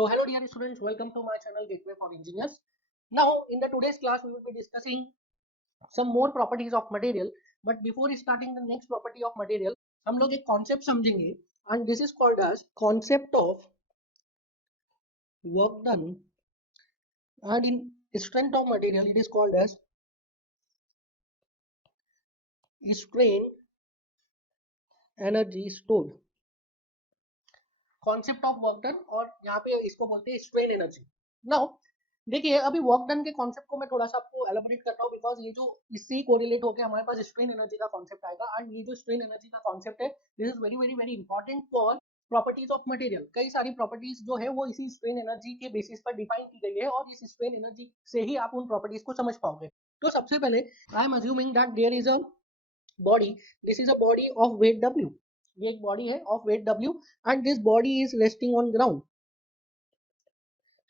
So hello dear students, welcome to my channel Gateway for Engineers. Now in the today's class we will be discussing some more properties of material. But before starting the next property of material, हम लोग एक concept समझेंगे and this is called as concept of work done, and in strength of material it is called as strain energy stored. Concept of work done, और यहाँ पे इसको बोलते हैं स्ट्रेन एनर्जी. नाउ देखिए, अभी वर्क डन के कॉन्सेप्ट को मैं थोड़ा सा आपको एलाबोरेट करता हूँ, बिकॉज ये जो इससे कोरिलेट होकर हमारे पास स्ट्रेन एनर्जी का कॉन्सेप्ट आएगा. एंड ये जो स्ट्रेन एनर्जी का कॉन्सेप्ट है, this is very very very important for properties of material. कई सारी प्रॉपर्टीज जो है वो इसी स्ट्रेन एनर्जी के बेसिस पर डिफाइन की गई है, और इस स्ट्रेन एनर्जी से ही आप उन प्रॉपर्टीज को समझ पाओगे. तो सबसे पहले I am assuming that there is a body. This is a body of weight W. ये एक बॉडी है of weight W, and this body is resting on ground.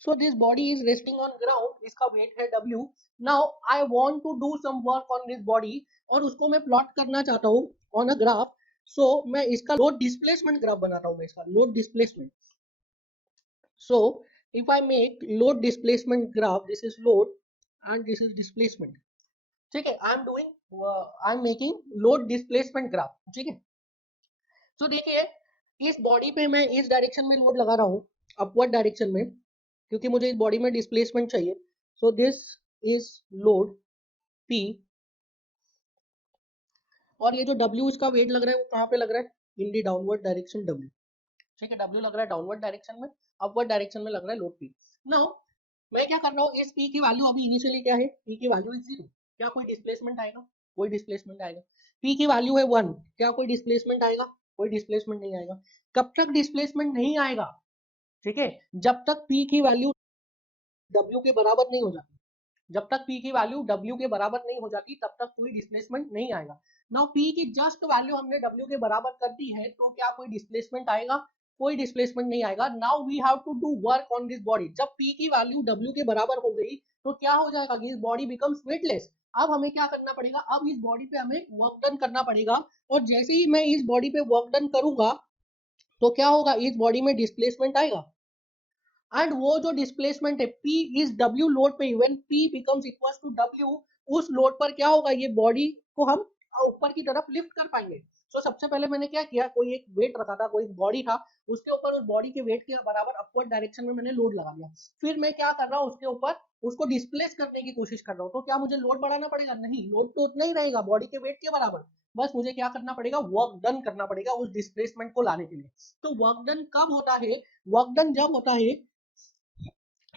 So this body is resting on ground, इसका weight है W. Now I want to do some work on this body, और उसको मैं plot करना चाहता हूँ on a graph. So मैं इसका लोड डिस्प्लेसमेंट ग्राफ बनाता हूँ, मैं इसका load displacement. So if I make load displacement graph, this is load and this is displacement. ठीक है, I am making load displacement graph. ठीक है, तो देखिए इस बॉडी पे मैं इस डायरेक्शन में लोड लगा रहा हूँ, अपवर्ड डायरेक्शन में, क्योंकि मुझे इस बॉडी में डिस्प्लेसमेंट चाहिए. सो दिस इज लोड P, और ये जो W इसका वेट लग रहा है वो कहाँ पे लग रहा है? इन दी डाउनवर्ड डायरेक्शन W. ठीक है, W लग रहा है डाउनवर्ड डायरेक्शन में, अपवर्ड डायरेक्शन में लग रहा है लोड P. नाउ मैं क्या कर रहा हूँ, इस P की वैल्यू अभी इनिशियली क्या है? P की वैल्यू इज 0. क्या कोई डिस्प्लेसमेंट आएगा? कोई डिस्प्लेसमेंट आएगा. P की वैल्यू है 1. क्या कोई डिस्प्लेसमेंट आएगा? कोई डिस्प्लेसमेंट नहीं आएगा. कब तक डिस्प्लेसमेंट नहीं आएगा? ठीक है, जब तक P की वैल्यू W के बराबर नहीं हो जाती. जब तक P की वैल्यू W के बराबर नहीं हो जाती तब तक कोई डिस्प्लेसमेंट नहीं आएगा. नाउ P की जस्ट वैल्यू हमने W के बराबर कर दी है, तो क्या कोई डिस्प्लेसमेंट आएगा? कोई डिस्प्लेसमेंट नहीं आएगा. Now we have to do work on this body. जब P की वैल्यू W के बराबर हो गई तो क्या हो जाएगा? This body becomes weightless. अब हमें क्या करना पड़ेगा? अब इस बॉडी पे हमें वर्क डन करना पड़ेगा, और जैसे ही मैं इस बॉडी पे वर्क डन करूंगा तो क्या होगा? इस बॉडी में डिस्प्लेसमेंट आएगा, एंड वो जो डिस्प्लेसमेंट है P इज W लोड पे, when P becomes equal to W, उस लोड पर क्या होगा? ये बॉडी को हम ऊपर की तरफ लिफ्ट कर पाएंगे. सो सबसे पहले मैंने क्या किया, कोई एक वेट रखा था, कोई बॉडी था, उसके ऊपर उस बॉडी के वेट के बराबर अपवर्ड डायरेक्शन में मैंने लोड लगा दिया. फिर मैं क्या कर रहा हूँ, उसके ऊपर उसको डिस्प्लेस करने की कोशिश कर रहा हूँ. तो क्या मुझे लोड बढ़ाना पड़ेगा? नहीं, लोड तो उतना ही रहेगा बॉडी के वेट के बराबर. बस मुझे क्या करना पड़ेगा? वर्क डन करना पड़ेगा उस डिस्प्लेसमेंट को लाने के लिए. तो वर्क डन कब होता है? वर्क डन जब होता है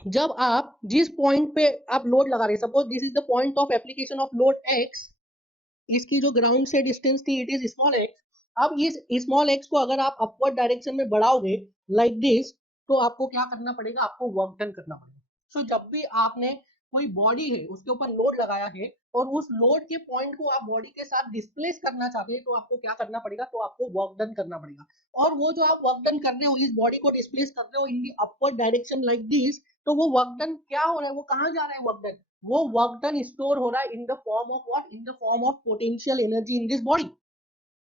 जब आप जिस पॉइंट पे आप लोड लगा रहे हैं, suppose this is the point of application of load x, इसकी जो ग्राउंड से डिस्टेंस थी इट इज स्मॉल x. अब इस स्मॉल x को अगर आप अपवर्ड डायरेक्शन में बढ़ाओगे लाइक दिस, तो आपको क्या करना पड़ेगा? आपको वर्क डन करना पड़ेगा. सो जब भी आपने कोई बॉडी है उसके ऊपर लोड लगाया है और उस लोड के पॉइंट को आप बॉडी के साथ डिस्प्लेस करना चाहते हैं, तो आपको क्या करना पड़ेगा? तो आपको वर्क डन करना पड़ेगा. और वो जो आप वर्क डन कर रहे हो, इस बॉडी को डिस्प्लेस कर रहे हो in the upward direction like this, तो वो वर्क डन क्या हो रहा है? वो कहाँ जा रहा है वर्क डन? वो वर्क डन स्टोर हो रहा है इन the form of what? In the form of potential energy in this body.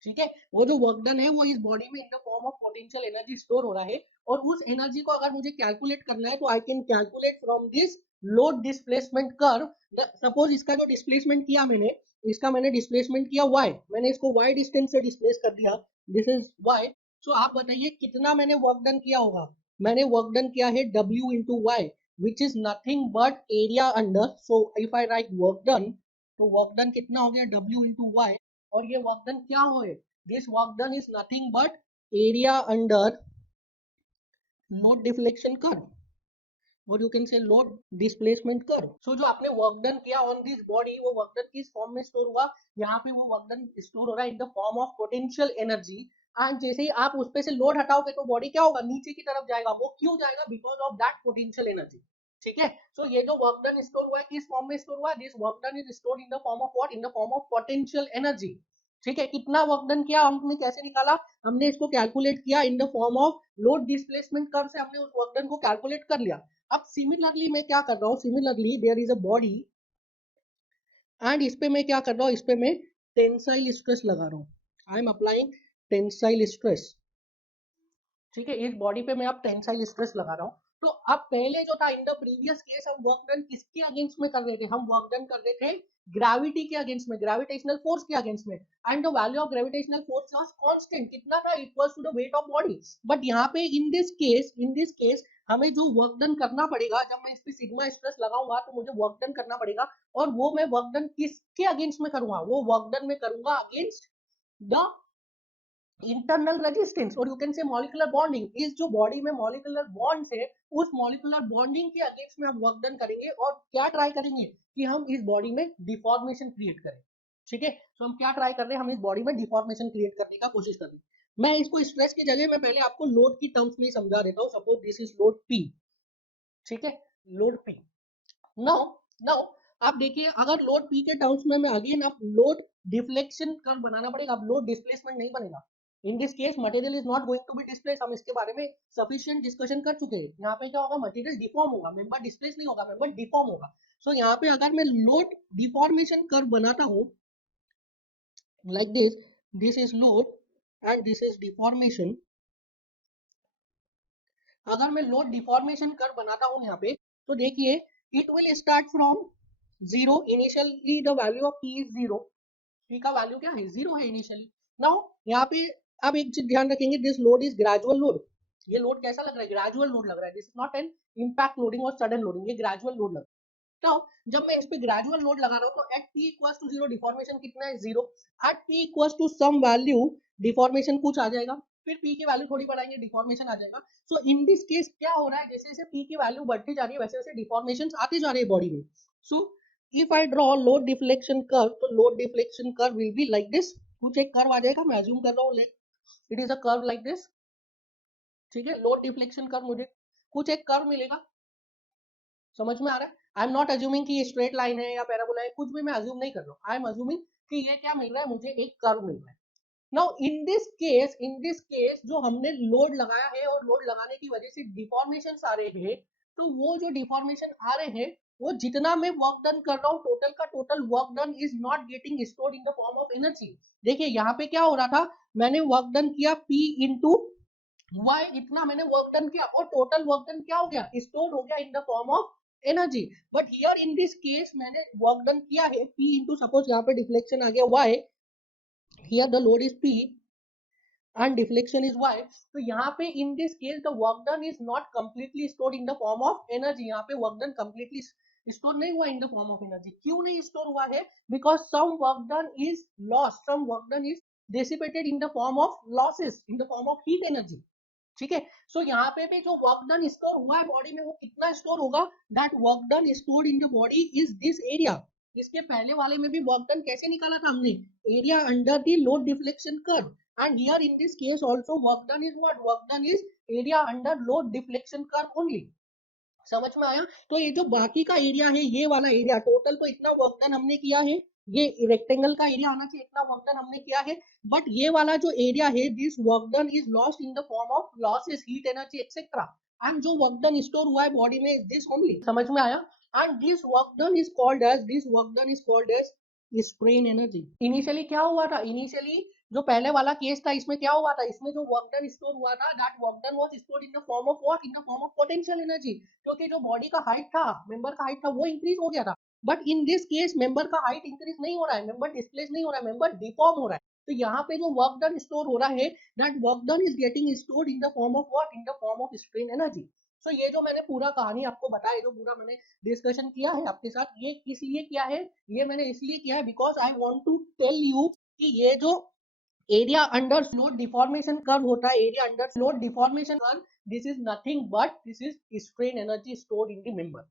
ठीक है, वो जो वर्क डन है वो इस बॉडी में इन the form of potential energy store हो रहा है, और उस एनर्जी को अगर मुझे कैलकुलेट करना है तो I can calculate from this load displacement curve. Suppose इसका जो डिस्प्लेसमेंट किया मैंने, इसका मैंने डिस्प्लेसमेंट किया y, मैंने इसको y डिस्टेंस से डिस्प्लेस कर दिया, दिस इज y. सो आप बताइए कितना मैंने वर्क डन किया होगा? मैंने वर्क डन किया है w into Y, which is nothing but area under. So if I write work done, तो वर्क डन कितना हो गया? w into Y. और ये वर्क डन क्या हो? This work done is nothing but area under load deflection curve, और you can say load displacement curve. सो जो आपने वर्क डन किया ऑन दिस बॉडी, वो वर्क डन किस फॉर्म में स्टोर हुआ? यहाँ पे वो वर्क डन स्टोर हो रहा है इन the form of potential energy. And जैसे ही आप उस पे से लोड हटाओगे तो बॉडी क्या होगा? नीचे की तरफ जाएगा. वो क्यों जाएगा? Because of that potential energy. ठीक है, सो ये जो वर्क डन स्टोर हुआ है किस फॉर्म में स्टोर हुआ है? This work done is stored in the form of what? In the form of potential energy. ठीक है, कितना वर्क डन किया हमने? कैसे निकाला? हमने इसको कैलकुलेट किया इन the form of load displacement curve से, हमने उस वर्क डन को कैलकुलेट कर लिया. अब सिमिलरली मैं क्या कर रहा हूँ? Similarly there is a body, and इस पे मैं क्या कर रहा हूँ? इस पे मैं टेंसाइल स्ट्रेस लगा रहा हूँ. I am applying tensile stress. ठीक है, इस बॉडी पे मैं अब टेंसाइल स्ट्रेस लगा रहा हूँ. तो अब पहले जो था इन द प्रीवियस केस हम वर्क डन किसके अगेंस्ट में कर रहे थे, हम वर्क डन कर रहे थे ग्रेविटी के अगेंस्ट में, ग्रेविटेशनल फोर्स के अगेंस्ट में, and the value of gravitational force was constant, कितना था, equals to the weight of body. But यहाँ पे इन दिस केस हमें जो वर्क डन करना पड़ेगा, जब मैं इस पे सिग्मा स्ट्रेस लगाऊंगा तो मुझे वर्क डन करना पड़ेगा, और वो मैं वर्क डन किसके अगेंस्ट में करूंगा, वो वर्क डन में करूंगा अगेंस्ट द इंटरनल रेजिस्टेंस, और यू कैन से मॉलिक्यूलर बॉन्डिंग, इस जो बॉडी में मॉलिक्यूलर बॉन्ड्स है उस मॉलिक्यूलर बॉन्डिंग के अगेंस्ट में हम वर्क डन करेंगे, और क्या ट्राई करेंगे कि हम इस बॉडी में डिफॉर्मेशन क्रिएट करें। ठीक है, तो हम क्या ट्राई कर रहे हैं, हम इस बॉडी में डिफॉर्मेशन क्रिएट करने का कोशिश कर रहे हैं। मैं इसको स्ट्रेस की जगह में पहले आपको लोड की टर्म्स में समझा देता हूँ। Suppose this is load P, ठीक है, लोड पी। नाउ नाउ आप देखिए, अगर लोड पी के टर्म्स में मैं अगेन आप लोड डिफ्लेक्शन कर्व बनाना पड़ेगा, अब लोड डिस्प्लेसमेंट नहीं बनेगा। In this case material is not going to be displace, हम इसके बारे में सफिशिएंट डिस्कशन कर चुके हैं। यहाँ पे क्या होगा, मटेरियल डिफॉर्म होगा, मेंबर डिस्प्लेस नहीं होगा, मेंबर डिफॉर्म होगा। सो यहाँ पे अगर मैं लोड डिफॉर्मेशन कर्व बनाता हूँ like this is load and this is deformation, अगर मैं लोड डिफॉर्मेशन कर्व बनाता हूँ यहाँ पे, तो देखिए it will start from zero, initially the value of P is zero, P का वैल्यू क्या है, जीरो है इनिशियली। नाउ यहाँ पे अब एक चीज ध्यान रखेंगे, this load is gradual load, ये लोड कैसा लग रहा है, ग्रेजुअल लोड लग रहा है, this is not an impact loading और सडन लोडिंग, ये ग्रेजुअल लोड लग रहा है। तो जब मैं इस पे ग्रेजुअल लोड लगा रहा हूँ तो at P equals to zero deformation कितना है, zero. At P equals to some value deformation कुछ आ जाएगा, फिर पी की वैल्यू थोड़ी बढ़ाएंगे डिफॉर्मेशन आ जाएगा। सो इन दिस केस क्या हो रहा है, जैसे जैसे पी की वैल्यू बढ़ती जा रही है वैसे वैसे डिफॉर्मेशन आते जा रहे हैं बॉडी में। So if I draw load deflection curve, तो load deflection curve will be like this, कुछ एक कर्व आ जाएगा, मैं अज्यूम कर रहा हूँ it is a curve like this. ठीक है, लोड डिफ्लेक्शन कर्व, मुझे कुछ एक कर्व मिलेगा, समझ में आ रहा है। आई एम नॉट अज्यूमिंग कि ये स्ट्रेट लाइन है या पैराबोला है, कुछ भी मैं अज्यूम नहीं कर रहा हूँ, आई एम अज्यूमिंग कि ये क्या मिल रहा है, मुझे एक कर्व मिल रहा है। नाउ इन दिस केस जो हमने लोड लगाया है और लोड लगाने की वजह से डिफॉर्मेशन आ रहे हैं, तो वो जो डिफॉर्मेशन आ रहे हैं वो जितना मैं वर्क डन कर रहा हूँ टोटल का total work done is not getting stored in the form of energy. देखिए यहाँ पे क्या हो रहा था, मैंने वर्क डन किया P इंटू वाई, इतना मैंने वर्क डन किया और टोटल वर्क डन क्या हो गया, स्टोर हो गया इन the form of energy. But here in this case मैंने वर्क डन किया है P इंटू, सपोज यहाँ पे डिफ्लेक्शन आ गया Y, here the load is P and deflection is Y, तो यहाँ पे in this case the work done is not completely stored in the form of energy, यहाँ पे work done completely store नहीं हुआ in the form of energy। क्यों नहीं store हुआ है, because some work done is lost, some work done is dissipated in the form of losses, in the form of heat energy। ठीक है, सो यहाँ पे भी जो वर्क डन स्टोर हुआ है बॉडी में वो कितना स्टोर होगा, that work done stored in the body is this area. इसके पहले वाले में भी वर्क डन कैसे निकाला था हमने, area under the load deflection curve, and here in this case also work done is what, work done is area under load deflection curve only. समझ में आया। तो ये जो बाकी का एरिया है, ये वाला एरिया टोटल तो इतना वर्क डन हमने किया है, ये रेक्टेंगल का एरिया आना चाहिए, इतना वर्क डन हमने किया है, बट ये वाला जो एरिया है this work done is lost in the form of losses, heat energy etcetera, and जो वर्क डन स्टोर हुआ है बॉडी में दिस ओनली। समझ में आया। And this work done is called as, this work done is called as strain energy. Initially क्या हुआ था, इनिशियली जो पहले वाला केस था इसमें क्या हुआ था, इसमें जो वर्क डन स्टोर हुआ था that work done was stored in the form of what, in the form of potential energy, क्योंकि जो बॉडी का हाइट था, मेंबर का हाइट था वो इंक्रीज हो गया था। But in this case member का हाइट इंक्रीज नहीं हो रहा है, मेंबर डिस्प्लेस नहीं हो रहा है, मेंबर डिफॉर्म हो रहा है। तो यहाँ पे जो वर्क डन स्टोर हो रहा है that work done is getting stored in the form of what, in the form of strain energy. So ये जो मैंने पूरा कहानी आपको बताया, जो पूरा मैंने डिस्कशन किया है आपके साथ, ये किस लिए किया है, ये मैंने इसलिए किया है because I want to tell you कि ये जो area under load deformation curve होता है, area under load deformation curve, this is nothing but this is strain energy stored in the member.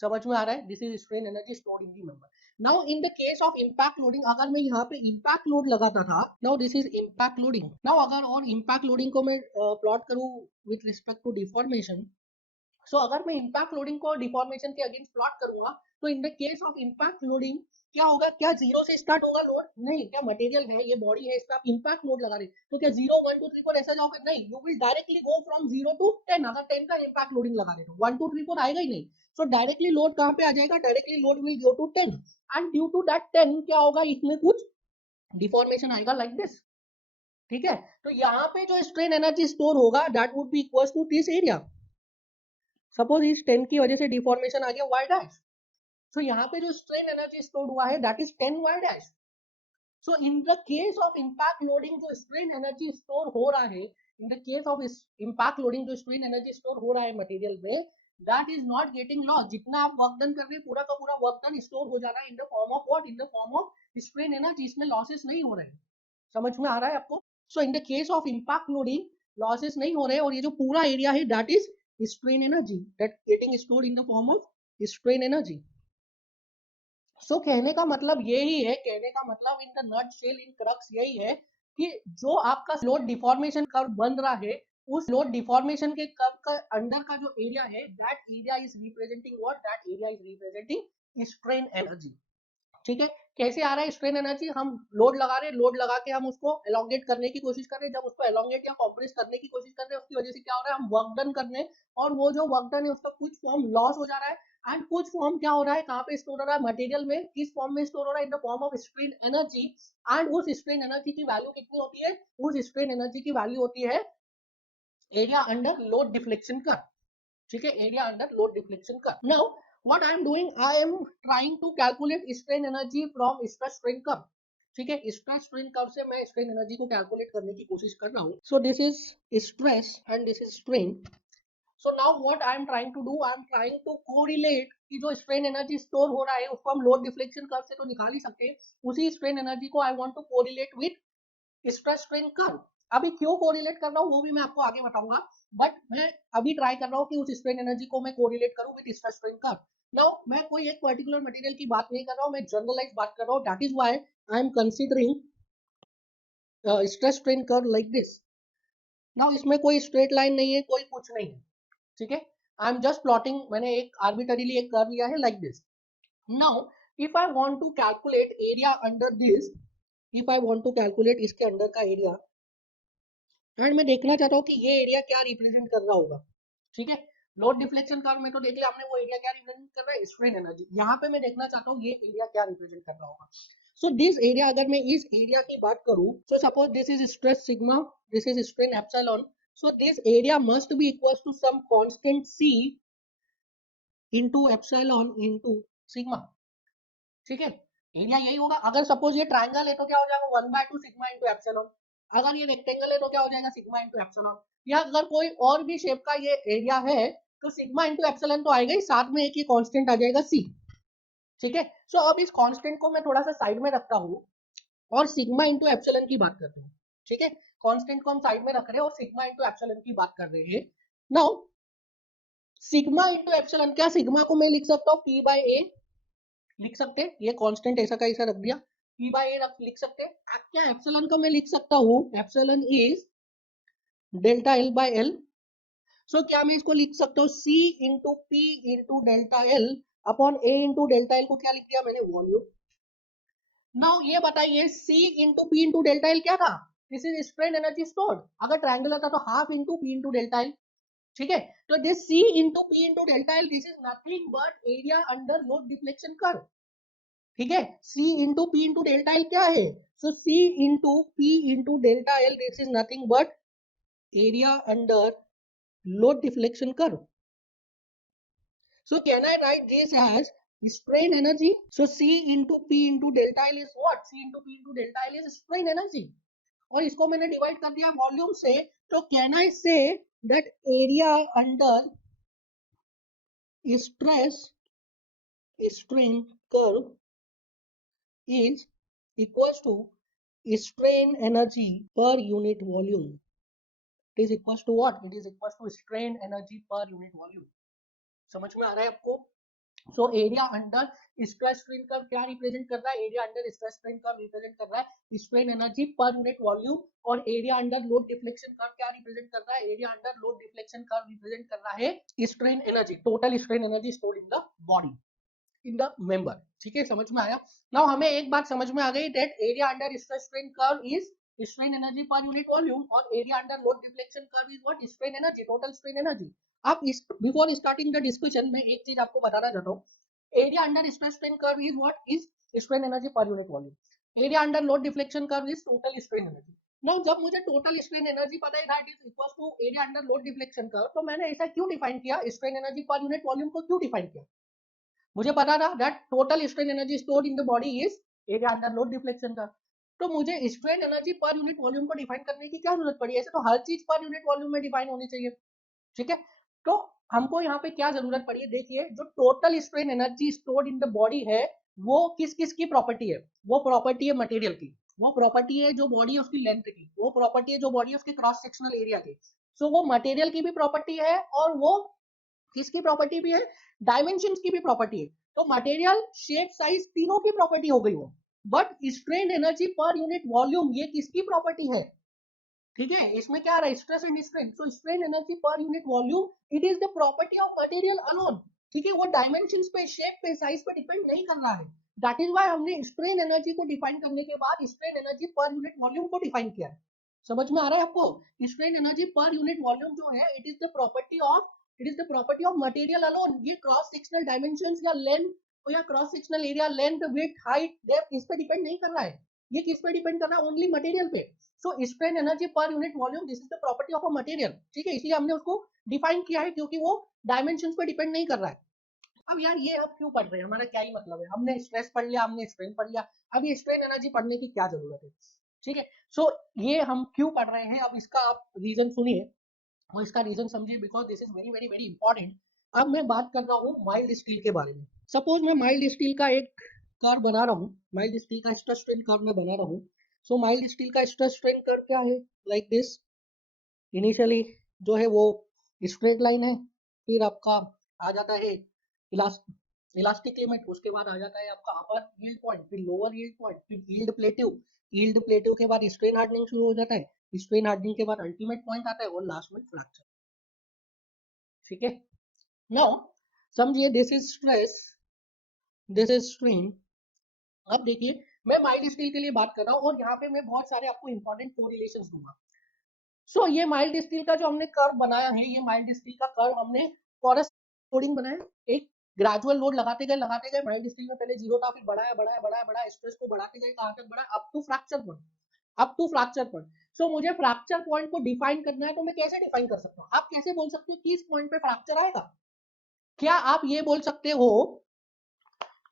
समझ में आ रहा है, this is strain energy stored in the member. Now in the case of impact loading, अगर मैं यहाँ पे impact load लगाता था, now this is impact loading. Now अगर और इंपैक्ट लोडिंग को मैं प्लॉट करूँ विथ रिस्पेक्ट टू डिफॉर्मेशन, सो अगर मैं इंपैक्ट लोडिंग को डिफॉर्मेशन के अगेंस्ट प्लॉट करूंगा, तो इन the case of impact loading क्या होगा, क्या जीरो से स्टार्ट होगा लोड, नहीं, क्या मटेरियल है, ये बॉडी है, इस पे आप इंपैक्ट लोड लगा रहे, तो क्या 0 1 2 3 4 ऐसा जाओगे, नहीं, you will directly go from 0 to 10। अगर 10 का इंपैक्ट लोडिंग लगा रहे तो 1 2 3 4 आएगा ही नहीं। सो डायरेक्टली लोड कहाँ पे आ जाएगा, directly load will go to 10, and due to that 10 क्या होगा, इसमें कुछ डिफॉर्मेशन आएगा लाइक दिस। ठीक है, तो यहाँ पे जो स्ट्रेन एनर्जी स्टोर होगा that would be equal to this area. Suppose इस 10 की वजह से डिफॉर्मेशन आ गया y डैश, सो यहाँ पे जो स्ट्रेन एनर्जी स्टोर हुआ है that is 10 y dash. So in the case of impact loading जो स्ट्रेन एनर्जी स्टोर हो रहा है, इन the case of impact loading जो स्ट्रेन एनर्जी स्टोर हो रहा है मटेरियल में, that is not getting loss. जितना आप वर्क डन कर रहे हैं पूरा का पूरा वर्क डन स्टोर हो जा रहा है इन the form of what, in the form of strain energy. इसमें लॉसेस नहीं हो रहे हैं, समझ में आ रहा है आपको? So in the case of impact loading losses नहीं हो रहे, और ये जो पूरा एरिया है that is strain energy that getting stored in the form of strain energy. So कहने का मतलब यही है, कहने का मतलब in the nutshell in crux यही है कि जो आपका लोड डिफॉर्मेशन कर्व बन रहा है, उस लोड डिफॉर्मेशन के कर्व का अंदर का जो एरिया है that area is representing what, that area is representing strain energy. ठीक है, कैसे आ रहा है स्ट्रेन एनर्जी? हम लोड लगा रहे हैं, लोड लगा के हम उसको एलोंगेट करने की कोशिश कर रहे हैं। जब उसको एलोंगेट या कॉम्प्रेस करने की कोशिश कर रहे हैं, उसकी वजह से क्या हो रहा है, हम वर्क डन कर रहे हैं, और वो जो वर्क डन है उसका कुछ फॉर्म लॉस हो जा रहा है, एंड कुछ फॉर्म क्या हो रहा है, कहाँ पे स्टोर हो रहा है, मटेरियल में। किस फॉर्म में स्टोर हो रहा है? इन the form of strain energy. And उस स्ट्रेन एनर्जी की वैल्यू कितनी होती है? उस स्ट्रेन एनर्जी की वैल्यू होती है area under load deflection curve. ठीक है, area under load deflection curve. Now what I am doing, I am trying to calculate strain energy from stress strain curve। ठीक है, स्ट्रेस स्ट्रेन कर्व से मैं strain energy को calculate करने की कोशिश कर रहा हूँ। So this is stress and this is strain. So now what I am trying to do, I am trying to correlate कि जो स्ट्रेन एनर्जी स्टोर हो रहा है उसको हम लोड डिफ्लेक्शन कर्व से तो निकाल ही सकते हैं, उसी स्ट्रेन एनर्जी को I want to correlate with stress strain curve. अभी क्यों कोरिलेट कर रहा हूँ वो भी मैं आपको आगे बताऊंगा, बट मैं अभी ट्राई कर रहा हूँ कि उस स्ट्रेन एनर्जी को मैं कोरिलेट करूँ with stress strain curve. Now मैं कोई एक पर्टिकुलर मटेरियल की बात नहीं कर रहा हूँ, मैं जनरलाइज बात कर रहा हूँ। That is why I am considering stress strain curve like this. Now इसमें कोई स्ट्रेट लाइन नहीं है, कोई कुछ नहीं है, ठीक है। आई एम जस्ट प्लॉटिंग, मैंने एक आर्बिटरीली एक कर्व लिया है like this. Now if I want to calculate area under this, if I want to calculate इसके अंदर का एरिया, एंड मैं देखना चाहता हूँ कि ये एरिया क्या रिप्रेजेंट कर रहा होगा। ठीक है, लोड डिफ्लेक्शन कर्व में तो देख लिया हमने वो एरिया क्या रिप्रेजेंट कर रहा है, स्ट्रेन एनर्जी। यहाँ पे मैं देखना चाहता हूँ ये एरिया क्या रिप्रेजेंट कर रहा होगा। सो दिस एरिया, अगर मैं इस एरिया की बात करूँ, so suppose this is stress sigma, this is strain epsilon, so this area must be equal to some constant C into epsilon into sigma. ठीक है, एरिया यही होगा। अगर सपोज ये ट्राइंगल है तो क्या हो जाएगा, 1/2 सिग्मा इंटू एप्सिलॉन। अगर ये रेक्टेंगल है तो क्या हो जाएगा, सिग्मा इंटू एप्सिलॉन। या अगर कोई और भी शेप का ये एरिया है तो सिग्मा इंटू एप्सिलॉन तो आएगा ही, साथ में एक ही कांस्टेंट आ जाएगा सी। ठीक है, सो अब इस कांस्टेंट को मैं थोड़ा सा साइड में रखता हूँ और सिग्मा इंटू एप्सिलॉन की बात करते हैं। ठीक है, कांस्टेंट को हम साइड में रख रहे हैं और सिग्मा इंटू एप्सिलॉन की बात कर रहे हैं। नाउ सिग्मा इंटू एप्सिलॉन, क्या सिग्मा को मैं लिख सकता हूँ पी बाय ए, लिख सकते हैं, ये कांस्टेंट ऐसा का ऐसा रख दिया, p बाय ए लिख सकते हैं। क्या एप्सिलॉन को मैं लिख सकता हूँ, epsilon is delta L by L. So क्या मैं इसको लिख सकता हूँ c into P into delta L upon A into delta L को क्या लिख दिया मैंने, वॉल्यूम। नाउ ये बताइए c into P into delta L क्या था, this is strain energy stored. अगर ट्रायंगुलर था तो half into P into delta L. ठीक है, तो this c into P into delta L, this is nothing but area under load deflection curve. ठीक है, C into P into delta L क्या है, सो C into P into delta L, this is nothing but area under load deflection curve. So can I write this as strain energy? So C into P into delta L is what? C into P into delta L is strain energy. और इसको मैंने divide कर दिया volume से, तो can I say that area under stress strain curve is equals to strain energy per unit volume. It is equals to what? It is equals to strain energy per unit volume. समझ में आ रहा है आपको? So area under stress strain curve क्या represent कर रहा है, area under stress strain curve represent कर रहा है strain energy per unit volume. और area under load deflection curve क्या रिप्रेजेंट कर रहा है, area under load deflection curve represent कर रहा है strain energy, total strain energy stored in the body, in the member. ठीक है, समझ में आया? नाउ हमें एक बात समझ में आ गई, that area under stress strain curve is strain energy per unit volume, और area under load deflection curve is what, strain energy, total strain energy. अब इस बिफोर स्टार्टिंग द डिस्कशन में एक चीज आपको बताना चाहता हूँ, area under stress strain curve is what, is strain energy per unit volume. Area under load deflection curve is total strain energy. Now जब मुझे टोटल स्ट्रेन एनर्जी पता है that is equal to area under load deflection curve, तो मैंने ऐसा क्यों define किया, strain energy per unit volume को क्यों डिफाइन किया? मुझे पता था that total strain energy stored in the body is area under load deflection curve, तो मुझे strain energy per unit volume को डिफाइन करने की क्या जरूरत पड़ी? ऐसे तो हर चीज पर यूनिट वॉल्यूम में डिफाइन होनी चाहिए, ठीक है। तो हमको यहाँ पे क्या जरूरत पड़ी है, देखिए जो total strain energy stored in the body है वो किस किस की प्रॉपर्टी है? वो प्रॉपर्टी है मटेरियल की, वो प्रॉपर्टी है जो बॉडी है उसकी लेंथ की, वो प्रॉपर्टी है जो बॉडी है उसके क्रॉस सेक्शनल एरिया की। सो वो मटेरियल की भी प्रॉपर्टी है और वो किसकी प्रॉपर्टी भी है? डायमेंशन की भी प्रॉपर्टी है। तो मटेरियल, शेप, साइज तीनों की प्रॉपर्टी हो गई वो। But strain energy per unit volume ये किसकी प्रॉपर्टी है? ठीक है, इसमें क्या आ रहा है? Stress and strain. So strain energy per unit volume it is the property of material alone, ठीक है। वो डायमेंशंस पे, शेप पे, साइज पे डिपेंड नहीं कर रहा है। दैट इज व्हाई हमने स्ट्रेन एनर्जी को डिफाइन करने के बाद strain energy per unit volume को डिफाइन किया है। समझ में आ रहा है आपको? Strain energy per unit volume जो है it is the property of, it is the property of material alone. ये क्रॉस सेक्शनल डायमेंशंस या लेंथ या cross sectional area, length, width, height, depth इस पे डिपेंड नहीं कर रहा है। ये किस पे डिपेंड कर रहा है? ओनली मटेरियल पे। So strain energy per unit volume this is the property of a material, ठीक है। इसलिए हमने उसको डिफाइन किया है क्योंकि वो डायमेंशंस पे डिपेंड नहीं कर रहा है। अब यार ये हम क्यों पढ़ रहे हैं, हमारा क्या ही मतलब है? हमने स्ट्रेस पढ़ लिया, हमने स्ट्रेन पढ़ लिया, अब ये स्ट्रेन एनर्जी पढ़ने की क्या जरूरत है? ठीक है। सो ये हम क्यों पढ़ रहे हैं, अब इसका आप रीजन सुनिए और इसका रीजन समझिए, because this is very very very important. अब मैं बात कर रहा हूँ माइल्ड स्टील के बारे में। सपोज मैं माइल्ड स्टील का एक कर्व बना रहा हूँ, माइल्ड स्टील का स्ट्रेस स्ट्रेन कर्व मैं बना रहा हूँ। सो माइल्ड स्टील का स्ट्रेस स्ट्रेन कर्व क्या है? Like this. इनिशियली जो है वो स्ट्रेट लाइन है, फिर आपका आ जाता है इलास्टिक लिमिट, उसके बाद आ जाता है आपका अपर यील्ड पॉइंट, फिर लोअर यील्ड पॉइंट, फिर यील्ड प्लेट्यू, यील्ड प्लेट्यू के बाद स्ट्रेन हार्डनिंग शुरू हो जाता है, स्ट्रेन हार्डनिंग के बाद अल्टीमेट पॉइंट आता है और लास्ट में फ्रैक्चर, ठीक है। नाउ समझिए this is stress, this is strain. अब देखिए मैं माइल्ड स्टील के लिए बात कर रहा हूँ और यहाँ पे मैं बहुत सारे आपको इंपॉर्टेंट कोरिलेशंस दूंगा। सो ये माइल्ड स्टील का जो हमने कर्व बनाया है, ये माइल्ड स्टील का कर्व हमने फॉरेस्ट लोडिंग बनाया, एक ग्रेजुअल लोड लगाते गए। माइल्ड स्टील में पहले जीरो था, फिर बढ़ाया बढ़ाया बढ़ाया बढ़ाया, स्ट्रेस को बढ़ाते गए, कहां तक बढ़ा? Up to fracture point, up to fracture point. So मुझे फ्रैक्चर पॉइंट को डिफाइन करना है, तो मैं कैसे डिफाइन कर सकता हूँ? आप कैसे बोल सकते हो कि इस पॉइंट पे फ्रैक्चर आएगा? क्या आप ये बोल सकते हो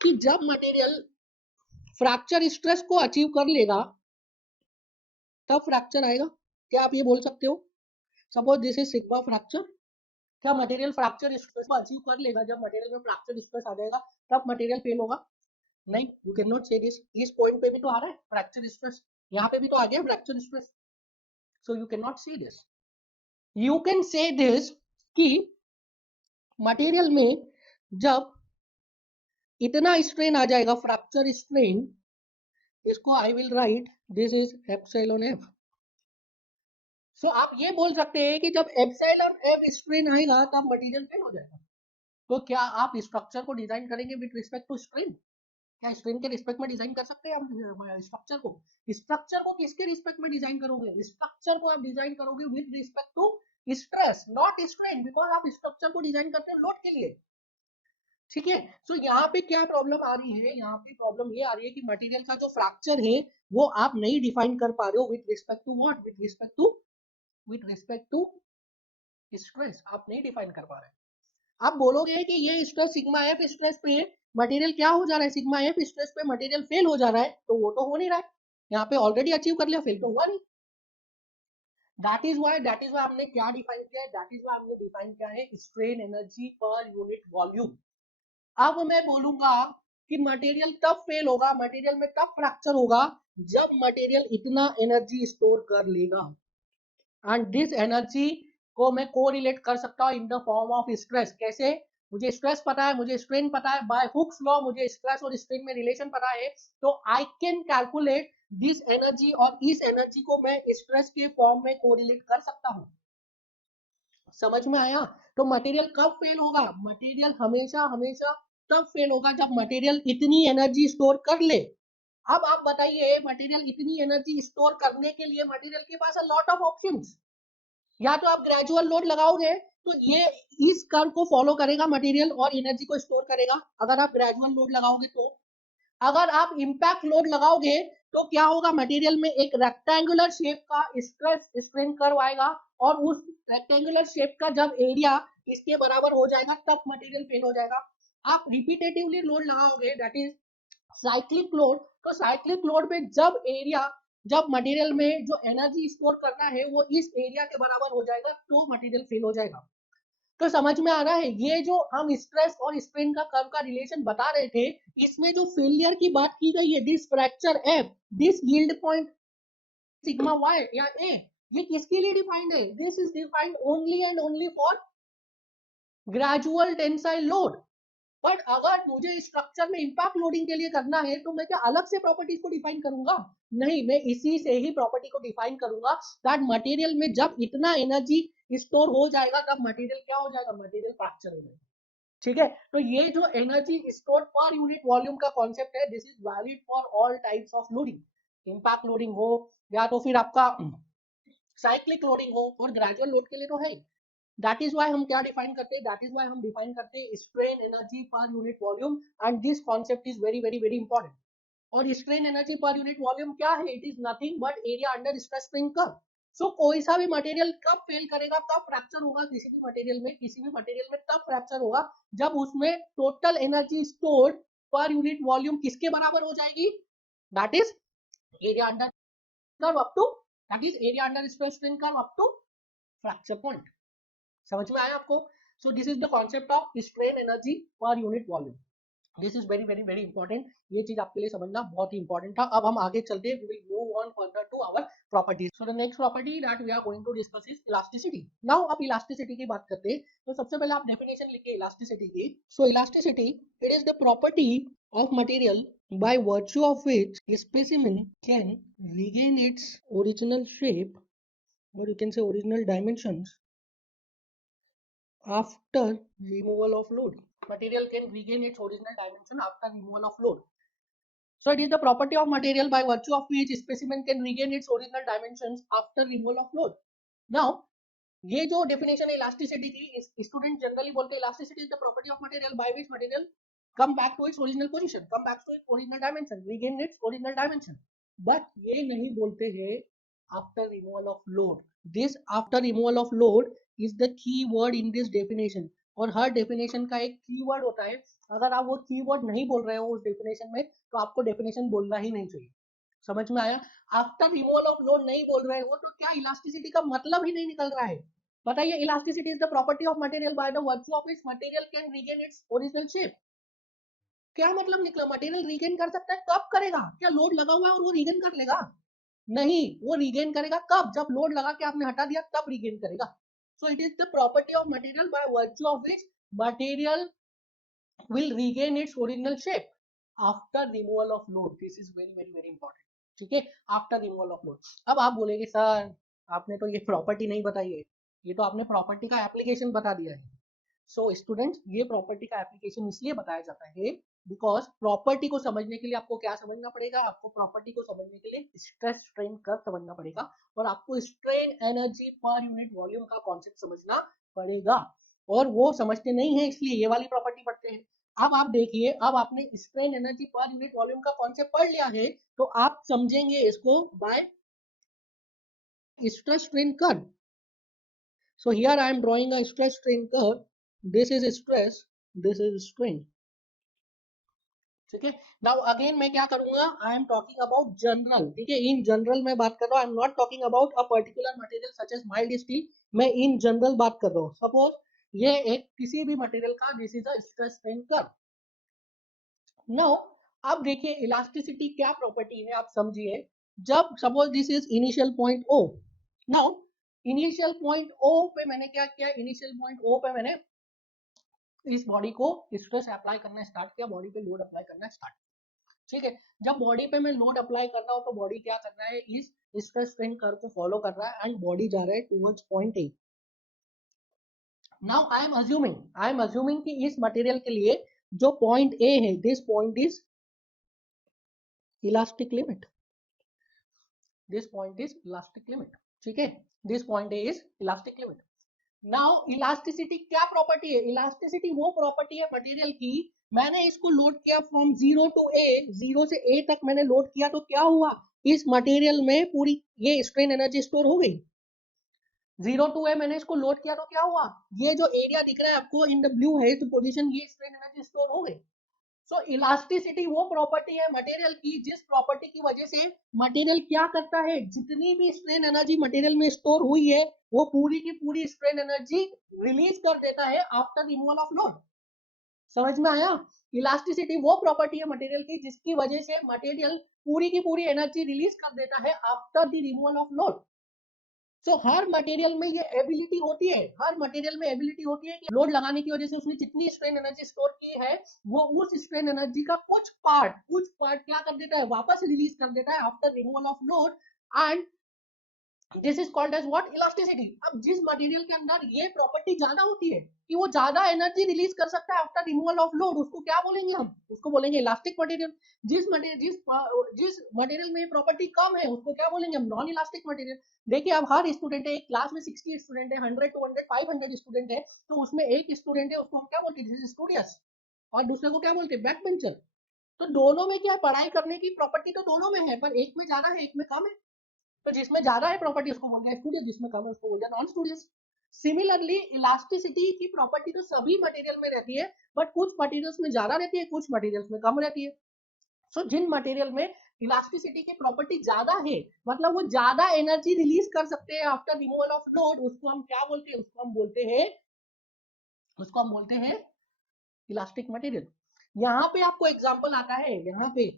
कि जब मटेरियल फ्रैक्चर स्ट्रेस को अचीव कर लेगा तब फ्रैक्चर आएगा? क्या आप ये बोल सकते हो? Suppose this is sigma fracture, क्या मटेरियल फ्रैक्चर स्ट्रेस को अचीव कर लेगा? जब मटेरियल में फ्रैक्चर स्ट्रेस आ जाएगा तब मटेरियल फेल होगा? नहीं, you cannot say this. इस पॉइंट पे भी तो आ रहा है फ्रैक्चर स्ट्रेस, यहाँ पे भी तो आ गया fracture stress. So you cannot say this. You can say this कि मटेरियल में जब इतना स्ट्रेन आ जाएगा, फ्रैक्चर स्ट्रेन, इसको I will write this is epsilon F. So आप ये बोल सकते हैं कि जब एप्सिलॉन एफ स्ट्रेन आएगा तब मटेरियल फेल हो जाएगा। तो क्या आप स्ट्रक्चर को डिजाइन करेंगे विद रिस्पेक्ट टू स्ट्रेन? क्या स्ट्रेन के रिस्पेक्ट में डिजाइन कर सकते हैं आप स्ट्रक्चर को? स्ट्रक्चर को किसके रिस्पेक्ट में डिजाइन करोगे? स्ट्रक्चर को आप डिजाइन करोगे with respect to stress, not strain, because आप स्ट्रक्चर को डिजाइन करते हैं लोड के लिए, ठीक है। सो यहाँ पे क्या प्रॉब्लम आ रही है? यहाँ पे प्रॉब्लम ये आ रही है कि मटेरियल का जो फ्रैक्चर है वो आप नहीं डिफाइन कर पा रहे हो with respect to what? With respect to stress आप नहीं डिफाइन कर पा रहे। आप बोलोगे कि ये स्ट्रेस सिग्मा एफ स्ट्रेस पे मटेरियल क्या हो जा रहा है? सिग्मा एफ स्ट्रेस पे मटेरियल फेल हो जा रहा है, तो वो तो हो नहीं रहा है, यहाँ पे ऑलरेडी अचीव कर लिया, फेल तो हुआ नहीं। दैट इज वाई हमने क्या डिफाइन किया है? दैट इज वाई हमने डिफाइन किया है strain energy per unit volume. अब मैं बोलूंगा कि मटेरियल तब फेल होगा, मटेरियल में तब फ्रैक्चर होगा जब मटेरियल इतना एनर्जी स्टोर कर लेगा, एंड दिस एनर्जी को मैं कोरिलेट कर सकता हूँ इन द फॉर्म ऑफ स्ट्रेस। कैसे? मुझे स्ट्रेस पता है, मुझे स्ट्रेन पता है, बाय हुक्स लॉ मुझे स्ट्रेस और स्ट्रेन में रिलेशन पता है, तो I can calculate this energy और इस एनर्जी को मैं स्ट्रेस के फॉर्म में कोरिलेट कर सकता हूँ। समझ में आया? तो मटेरियल कब फेल होगा? मटेरियल हमेशा हमेशा तब फेल होगा जब मटेरियल इतनी एनर्जी स्टोर कर ले। अब आप बताइए, मटेरियल इतनी एनर्जी स्टोर करने के लिए मटेरियल के पास अ लॉट ऑफ ऑप्शंस। या तो आप ग्रेजुअल लोड लगाओगे तो ये इस कर्व को फॉलो करेगा मटेरियल और एनर्जी को स्टोर करेगा, अगर आप ग्रेजुअल लोड लगाओगे तो। अगर आप इंपैक्ट लोड लगाओगे तो क्या होगा, मटेरियल में एक रेक्टेंगुलर शेप का स्ट्रेस स्ट्रेन कर्व आएगा और उस रेक्टेंगुलर शेप का जब एरिया इसके बराबर हो जाएगा तब मटेरियल फेल हो जाएगा। आप रिपीटेटिवली लोड लगाओगे दैट इज साइक्लिक लोड, तो साइक्लिक लोड पे जब मटेरियल में जो एनर्जी स्टोर करना है वो इस एरिया के बराबर हो जाएगा तो मटेरियल फेल हो जाएगा। तो समझ में आ रहा है, ये जो हम स्ट्रेस और स्ट्रेन का कर्व का रिलेशन बता रहे थे, इसमें जो फेलियर की बात की गई है, this fracture F, this yield point sigma Y या ए, ये किसके लिए डिफाइंड है, this is defined only and only for gradual tensile load. But अगर मुझे स्ट्रक्चर में इंपैक्ट लोडिंग के लिए करना है तो मैं क्या अलग से प्रॉपर्टीज को डिफाइन करूंगा, नहीं, मैं इसी से ही प्रॉपर्टी को डिफाइन करूंगा दैट मटेरियल में जब इतना एनर्जी स्टोर हो जाएगा तब मटेरियल क्या हो जाएगा, मटेरियल फ्रैक्चर हो जाएगा। ठीक है, तो ये जो एनर्जी स्टोर पर यूनिट वॉल्यूम का कॉन्सेप्ट है, this is valid for all types of loading, impact loading हो या तो फिर आपका साइक्लिक लोडिंग हो और ग्रेजुअल लोड के लिए तो है। दैट इज वाई हम क्या डिफाइन करते हैं, दैट इज वाई हम डिफाइन करते हैं strain energy per unit volume, and this concept is very very very important. और strain energy per unit volume क्या है, it is nothing but area under stress strain curve. So कोई सा भी material कब फेल करेगा, कब फ्रैक्चर होगा, किसी भी मटेरियल में तब फ्रैक्चर होगा जब उसमें total energy stored per unit volume किसके बराबर हो जाएगी, that is area under curve up to, that is area under stress strain curve up to fracture point. समझ में आया आपको? So this is the concept of strain energy per unit volume, this is very very very important, ये चीज आपके लिए समझना बहुत ही इंपॉर्टेंट था। अब हम आगे चलते हैं, we will move on further to our properties. So the next property that we are going to discuss is elasticity. Now अब इलास्टिसिटी की बात करते हैं, तो सबसे पहले आप डेफिनेशन लिखिए इलास्टिसिटी की। So elasticity, it is the property of material by virtue of which a specimen can regain its original shape, or you can say original dimensions, after removal of load. Material can regain its original dimension after removal of load. So it is the property of material by virtue of which specimen can regain its original dimensions after removal of load. Now ये जो definition है elasticity की, student generally बोलते हैं elasticity is the property of material by which material come back to its original position, come back to its original dimension, regain its original dimension. But ये नहीं बोलते हैं after removal of load. This after removal of load is the key word in this definition, और हर definition का एक की word होता है। अगर आप वो की वर्ड नहीं बोल रहे हो उस डेफिनेशन में तो आपको डेफिनेशन बोलना ही नहीं चाहिए। समझ में आया? आफ्टर रिमूवल ऑफ लोड नहीं बोल रहे हो तो क्या इलास्टिसिटी का मतलब ही नहीं निकल रहा है। बताइए, elasticity is the property of material by the virtue of which material can regain its original shape. क्या मतलब निकला, मटेरियल रीगेन कर सकता है, कब करेगा, क्या लोड लगा हुआ है और वो रीगेन कर लेगा, नहीं, वो रीगेन करेगा कब, जब लोड लगा के आपने हटा दिया तब रीगेन करेगा। सो it is the property of material by virtue of which material will regain its original shape after removal of load. This is very very very important. ठीक है, आफ्टर रिमूवल ऑफ लोड। अब आप बोलेंगे sir आपने तो ये property नहीं बताई है, ये तो आपने प्रॉपर्टी का एप्लीकेशन बता दिया है। सो स्टूडेंट्स, ये प्रॉपर्टी का एप्लीकेशन इसलिए बताया जाता है बिकॉज प्रॉपर्टी को समझने के लिए आपको क्या समझना पड़ेगा, आपको प्रॉपर्टी को समझने के लिए स्ट्रेस स्ट्रेन कर्व समझना पड़ेगा और आपको strain energy per unit volume का कॉन्सेप्ट समझना पड़ेगा, और वो समझते नहीं है इसलिए ये वाली प्रॉपर्टी पढ़ते हैं। अब आप देखिए, अब आपने strain energy per unit volume का कॉन्सेप्ट पढ़ लिया है तो आप समझेंगे इसको bye stress strain curve. So here I am drawing a stress strain curve. This is stress, this is strain. ठीक है, नाउ अगेन मैं क्या करूंगा, I am talking about general. ठीक है, इन जनरल मैं बात कर रहा हूँ, I am not talking about a particular material such as mild steel, मैं इन जनरल बात कर रहा हूँ। सपोज ये एक किसी भी मटेरियल का this is a stress strain curve. Now अब देखिए इलास्टिसिटी क्या प्रॉपर्टी है आप समझिए। जब suppose this is initial point O, now initial point O पे मैंने क्या किया, इनिशियल पॉइंट ओ पे मैंने इस बॉडी को स्ट्रेस अप्लाई करना स्टार्ट किया, बॉडी पे लोड अप्लाई करना स्टार्ट। ठीक है, जब बॉडी पे मैं लोड अप्लाई कर रहा हूँ तो बॉडी क्या कर रहा है, इस स्ट्रेस स्ट्रेन कर्व को फॉलो कर रहा है एंड बॉडी जा रहा है towards point A. Now I am assuming कि इस मटेरियल के लिए जो पॉइंट ए है, this point is elastic limit, this point is elastic limit. ठीक है, this point A is elastic limit. Now elasticity क्या प्रॉपर्टी है? इलास्टिसिटी वो प्रॉपर्टी है मटेरियल की, मैंने इसको लोड किया फ्रॉम 0 टू ए, 0 से ए तक मैंने लोड किया तो क्या हुआ, इस मटेरियल में पूरी ये स्ट्रेन एनर्जी स्टोर हो गई। 0 टू ए मैंने इसको लोड किया तो क्या हुआ, ये जो एरिया दिख रहा है आपको इन द ब्लू है तो पोजीशन, ये स्ट्रेन एनर्जी स्टोर हो गई। सो इलास्टिसिटी वो प्रॉपर्टी है मटेरियल की जिस प्रॉपर्टी की वजह से मटेरियल क्या करता है, जितनी भी स्ट्रेन एनर्जी मटेरियल में स्टोर हुई है वो पूरी की पूरी स्ट्रेन एनर्जी रिलीज कर देता है आफ्टर रिमूवल ऑफ लोड। समझ में आया? इलास्टिसिटी वो प्रॉपर्टी है मटेरियल की जिसकी वजह से मटेरियल पूरी की पूरी एनर्जी रिलीज कर देता है after the removal of load. तो हर मटेरियल में ये एबिलिटी होती है, हर मटेरियल में एबिलिटी होती है कि लोड लगाने की वजह से उसने जितनी स्ट्रेन एनर्जी स्टोर की है वो उस स्ट्रेन एनर्जी का कुछ पार्ट क्या कर देता है, वापस रिलीज कर देता है after removal of load. And this is called as what, elasticity. अब जिस मटेरियल के अंदर ये प्रॉपर्टी ज्यादा होती है कि वो ज्यादा एनर्जी रिलीज कर सकता है आफ्टर रिमूवल ऑफ लोड, उसको क्या बोलेंगे हम, उसको बोलेंगे इलास्टिक मटेरियल। जिस मटेरियल में ये प्रॉपर्टी कम है उसको क्या बोलेंगे हम, नॉन इलास्टिक मटेरियल। देखिए अब हर स्टूडेंट है, एक क्लास में 60 स्टूडेंट है, 100 200 500 स्टूडेंट है, तो उसमें एक स्टूडेंट है उसको हम क्या बोलते हैं, स्टूडियस, और दूसरे को क्या बोलते हैं, बैक बेंचर। तो दोनों में क्या है, पढ़ाई करने की प्रॉपर्टी तो दोनों में है, पर एक में ज्यादा है एक में कम है। तो जिसमें ज्यादा है प्रॉपर्टी उसको बोलते हैं स्टूडियस, जिसमें कम है उसको बोलते हैं नॉन स्टूडियस। सिमिलरली इलास्टिसिटी की प्रॉपर्टी तो सभी मटेरियल में रहती है, बट कुछ मटेरियल्स में ज्यादा रहती है, कुछ मटेरियल्स में कम रहती है। सो जिन मटेरियल में इलास्टिसिटी की प्रॉपर्टी ज्यादा है, मतलब वो ज्यादा एनर्जी रिलीज कर सकते हैं आफ्टर रिमूवल ऑफ लोड, उसको हम क्या बोलते हैं, उसको हम बोलते हैं इलास्टिक मटेरियल। यहाँ पे आपको एग्जांपल आता है, यहाँ पे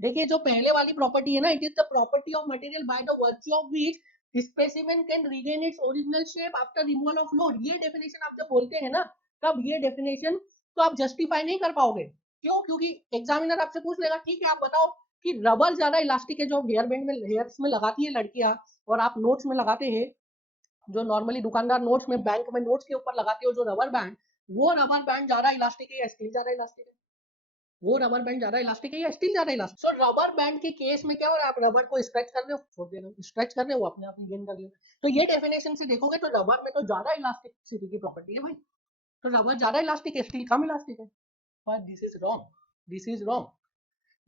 देखिए जो पहले वाली प्रॉपर्टी है ना, it is the property of material by the virtue of which specimen can regain its original shape after removal of load. ये डेफिनेशन आप जब बोलते हैं ना, तब ये डेफिनेशन तो आप जस्टिफाई नहीं कर पाओगे। क्यों? क्योंकि एग्जामिनर आपसे पूछ लेगा ठीक है आप बताओ कि रबर ज्यादा इलास्टिक है जो हेयर बैंड में, हेयर्स में लगाती है लड़कियां, और आप नोट्स में लगाते हैं, जो नॉर्मली दुकानदार नोट्स में, बैंक में नोट्स के ऊपर लगाते हो जो रबर बैंड, वो रबर बैंड ज्यादा इलास्टिक है या स्टील ज्यादा इलास्टिक है? वो रबर बैंड ज्यादा इलास्टिक है या स्टील ज्यादा इलास्टिक? सो रबर बैंड के केस में क्या हो रहा है, आप रबर को स्ट्रेच कर रहे हो, छोड़ दे रहे हो, स्ट्रेच कर रहे हो, वो अपने आप ही गेन कर लेगा। तो ये डेफिनेशन से देखोगे तो रबर में तो ज्यादा इलास्टिसिटी की प्रॉपर्टी है भाई, तो रबर ज्यादा इलास्टिक है, स्टील कम इलास्टिक है। But this is wrong, this is wrong.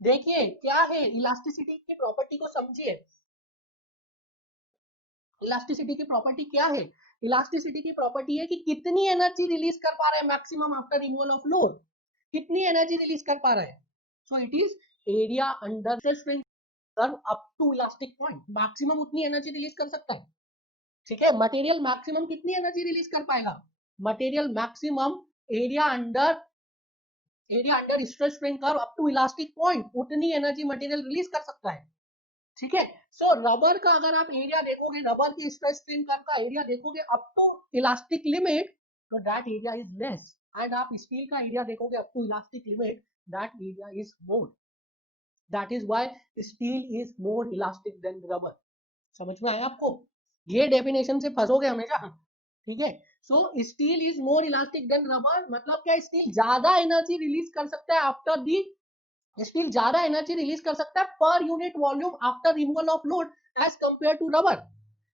देखिए क्या है, इलास्टिसिटी की प्रॉपर्टी को समझिए। इलास्टिसिटी की प्रॉपर्टी क्या है? इलास्टिसिटी की प्रॉपर्टी है कि कितनी एनर्जी रिलीज कर पा रहा है maximum after removal of load, कितनी एनर्जी रिलीज कर पा रहा है। So it is area under strain curve up to elastic point, maximum उतनी एनर्जी रिलीज कर सकता है। ठीक है, मटेरियल मैक्सिमम कितनी एनर्जी रिलीज कर पाएगा, material maximum area under stress strain curve up to elastic point, उतनी एनर्जी मटेरियल रिलीज कर सकता है। ठीक है, सो रबर का अगर आप एरिया देखोगे, रबर की स्ट्रेस स्ट्रेन कर्व का एरिया देखोगे अप टू इलास्टिक लिमिट, तो that area is less. And आप स्टील का एरिया देखोगे up to elastic limit, that area is more. That is why steel is more elastic than rubber. समझ में आया आपको? ये डेफिनेशन से फंसोगे हमेशा। ठीक है, so steel is more elastic than rubber, मतलब क्या, स्टील ज्यादा एनर्जी रिलीज कर सकता है आफ्टर दी, स्टील ज्यादा एनर्जी रिलीज कर सकता है per unit volume after removal of load as compare to rubber.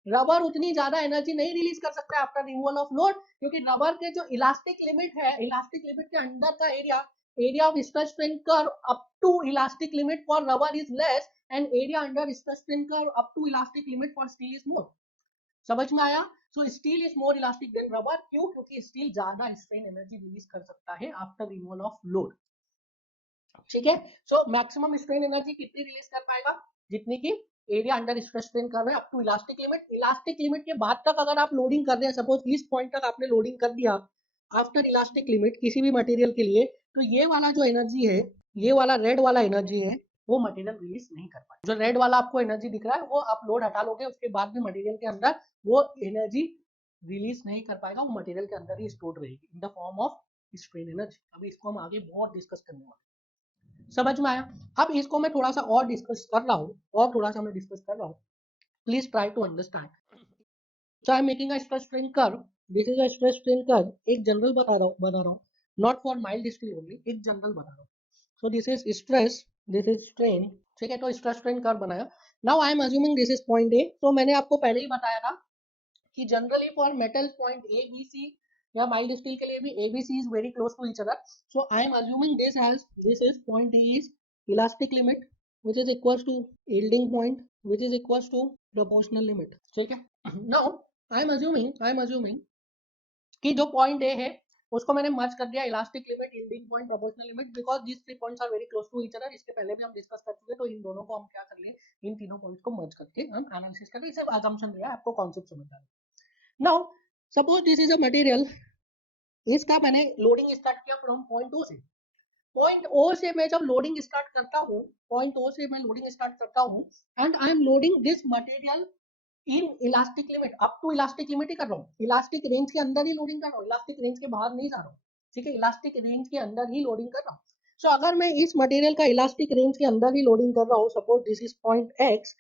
Rubber उतनी ज्यादा एनर्जी नहीं रिलीज कर सकता आफ्टर रिमूवल ऑफ लोड, क्योंकि रबर के जो इलास्टिक लिमिट है, इलास्टिक लिमिट के अंदर का area of stress strain curve up to elastic limit for rubber is less, and area under stress strain curve up to elastic limit for steel is more. समझ में आया? So steel is more elastic than rubber, क्यों? क्योंकि steel ज्यादा strain energy release कर सकता है after removal of load. ठीक है, सो मैक्सिमम स्ट्रेन एनर्जी कितनी रिलीज कर पाएगा, जितनी की एरिया अंडर स्ट्रेस स्ट्रेन कर रहे हैं up to elastic limit. Elastic limit के बाद तक अगर आप लोडिंग कर रहे हैं, सपोज इस पॉइंट तक आपने लोडिंग कर दिया आफ्टर इलास्टिक लिमिट किसी भी मटेरियल के लिए, तो ये वाला जो एनर्जी है, ये वाला रेड वाला एनर्जी है, वो मटेरियल रिलीज नहीं कर पाए। जो रेड वाला आपको एनर्जी दिख रहा है वो आप लोड हटा लोगे, उसके बाद भी मटेरियल के अंदर वो एनर्जी रिलीज नहीं कर पाएगा, वो मटेरियल के अंदर ही स्टोर रहेगी इन the form of strain energy. अभी इसको हम आगे बहुत डिस्कस करने वाले हैं। समझ में आया? अब इसको मैं थोड़ा सा और डिस्कस कर रहा हूँ, और थोड़ा सा मैं डिस्कस कर रहा हूँ, please try to understand. So I am making a stress strain curve, this is a stress strain curve, एक जनरल बना रहा हूँ, not for mild steel only, एक जनरल बना रहा हूँ। So this is stress, this is strain. ठीक है, तो स्ट्रेस स्ट्रेन कर्व बनाया। Now I am assuming this is point A. तो मैंने आपको पहले ही बताया था कि generally for metal point A B C या माइल्ड स्टील के लिए भी A B C is very close to each other, so I am assuming this is point A is elastic limit which is equals to yielding point which is equals to proportional limit, ठीक है. Now I am assuming कि जो point A है उसको मैंने merge कर दिया elastic limit, yielding point, proportional limit, because this three points are very close to each other. इसके पहले भी हम डिस्कस कर चुके, तो इन दोनों को हम क्या कर लिए, इन तीनों पॉइंट्स को मर्ज करके हम एनालिसिस कर रहे. इसे अजम्पशन दिया, आपको कॉन्सेप्ट समझना है. Now suppose this is a material, इसका मैंने लोडिंग स्टार्ट किया फ्रॉम पॉइंट ओ से. पॉइंट ओ से मैं जब लोडिंग स्टार्ट करता हूँ, पॉइंट ओ से मैं लोडिंग स्टार्ट करता हूँ and I am loading this material in elastic limit, up to elastic limit ही कर रहा हूँ, इलास्टिक रेंज के अंदर ही लोडिंग कर रहा हूँ, इलास्टिक रेंज के बाहर नहीं जा रहा हूँ, ठीक है, इलास्टिक रेंज के अंदर ही लोडिंग कर रहा हूँ. सो अगर मैं इस मटेरियल का इलास्टिक रेंज के अंदर ही लोडिंग कर रहा हूँ, suppose this is point X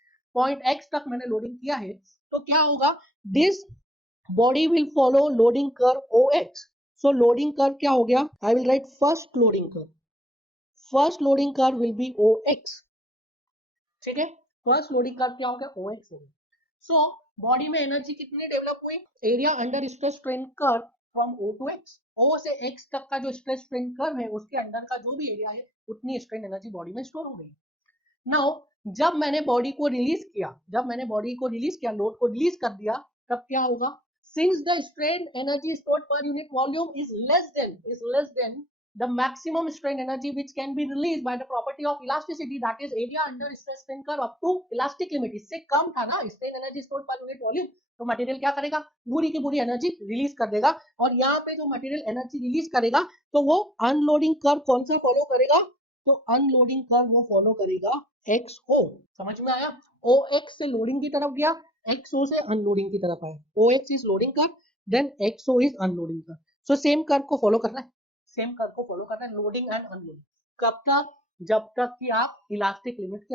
तक मैंने लोडिंग किया है, तो क्या होगा, this body will follow loading curve O X. So loading curve क्या हो गया, I will write first loading curve will be O X, ठीक है, फर्स्ट लोडिंग कर्व क्या हो गया, ओ एक्स हो गया. सो बॉडी में एनर्जी कितनी डेवलप हुई, area under stress strain curve from O to X, O से एक्स तक का जो स्ट्रेस स्ट्रेन कर्व है उसके अंदर का जो भी एरिया है उतनी स्ट्रेन एनर्जी बॉडी में स्टोर हो गई. नाउ जब मैंने बॉडी को रिलीज किया, लोड को रिलीज कर दिया, तब क्या होगा, since the strain energy stored per unit volume is less than the maximum strain energy which can be released by the property of elasticity, that is area under stress strain curve up to elastic limit. इससे कम था ना strain energy stored per unit volume, तो material क्या करेगा, पूरी की पूरी energy release कर देगा. और यहाँ पे जो मटेरियल एनर्जी रिलीज करेगा तो वो अनलोडिंग कर्व कौन सा फॉलो करेगा, तो अनलोडिंग कर्व वो फॉलो करेगा XO. समझ में आया, OX से लोडिंग की तरफ गया, XO से अनलोडिंग की तरफ आया. OX is loading curve, then XO is unloading curve. So same curve को फॉलो करना है, लोडिंग एंड अनलोडिंग. कब तक, जब तक कि आप इलास्टिक लिमिट के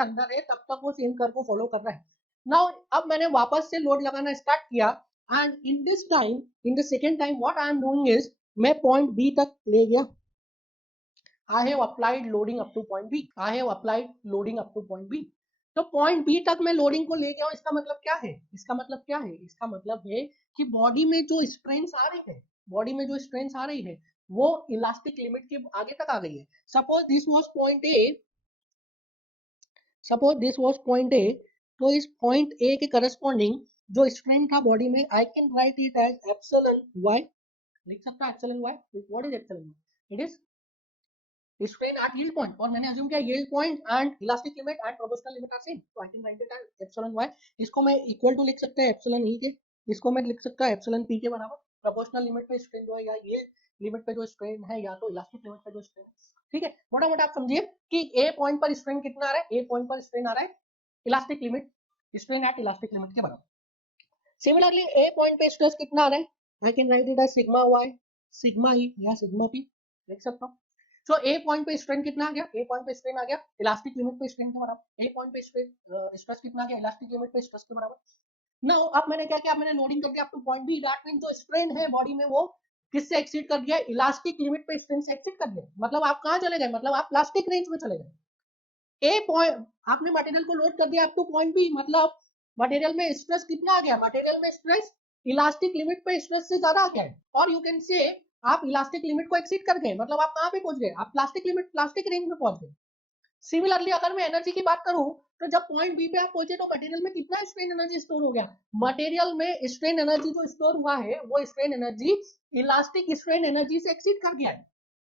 अंदर है, तब तक वो सेम कर्व को फॉलो कर रहा है. नाउ अब मैंने वापस से लोड लगाना स्टार्ट किया and in the second time what I am doing is, मैं पॉइंट बी तक ले गया. I have applied loading up to point B. तो पॉइंट बी तक मैं लोडिंग को ले गया हूं. इसका मतलब क्या है, इसका मतलब है कि बॉडी में जो स्ट्रेंथ आ रही है, वो इलास्टिक लिमिट के आगे तक आ गई है. Suppose this was point A, तो इस पॉइंट ए के करस्पॉन्डिंग जो स्ट्रेंथ था बॉडी में, I can write it as epsilon Y. लिख सकता है epsilon Y. What is epsilon Y, it is strain at yield point, और मैंने assume किया yield point and elastic limit and proportional limit are same, so I can write it as epsilon y. इसको मैं equal to लिख सकता है epsilon e के, इसको मैं लिख सकता है epsilon p के बराबर. प्रोपोर्शनल लिमिट पे स्ट्रेन जो है, या yield लिमिट पे जो स्ट्रेन है, या तो इलास्टिक लिमिट पे जो स्ट्रेन है, ठीक है. मोटा मोटा आप समझिए कि a पॉइंट पर स्ट्रेन कितना आ रहा है, elastic limit, strain at elastic limit के बराबर. सिमिलरली a पॉइंट पे स्ट्रेस कितना आ रहा है, I can write it as sigma y, sigma e या सिग्मा p लिख सकता हूँ. सो ए पॉइंट पे स्ट्रेन कितना आ गया, इलास्टिक लिमिट पे स्ट्रेन के बराबर. ए पॉइंट पे स्ट्रेस कितना आ गया, इलास्टिक लिमिट पे स्ट्रेस के बराबर. नाउ अब मैंने क्या किया, मैंने लोडिंग कर दिया up to point B. That means जो स्ट्रेन है बॉडी में वो किससे एक्सीड कर गया, इलास्टिक लिमिट पे स्ट्रेन से एक्सीड कर गया. मतलब आप कहां चले गए, मतलब आप प्लास्टिक रेंज में चले गए. ए पॉइंट आपने मटेरियल को लोड कर दिया अप टू पॉइंट बी, मतलब मटेरियल में स्ट्रेस कितना आ गया, मटेरियल में स्ट्रेस इलास्टिक लिमिट पे स्ट्रेस से ज्यादा आ गया है. और यू कैन से आप इलास्टिक लिमिट को एक्सीड कर गए, मतलब आप कहां पे पहुंच गए, आप प्लास्टिक रेंज में पहुंच गए. सिमिलरली अगर मैं एनर्जी की बात करूं, तो जब पॉइंट बी पे आप पहुंचे तो मटेरियल में कितना स्ट्रेन एनर्जी स्टोर हो गया, मटेरियल में स्ट्रेन एनर्जी जो स्टोर हुआ है वो strain energy elastic strain energy से एक्सीड कर गया है.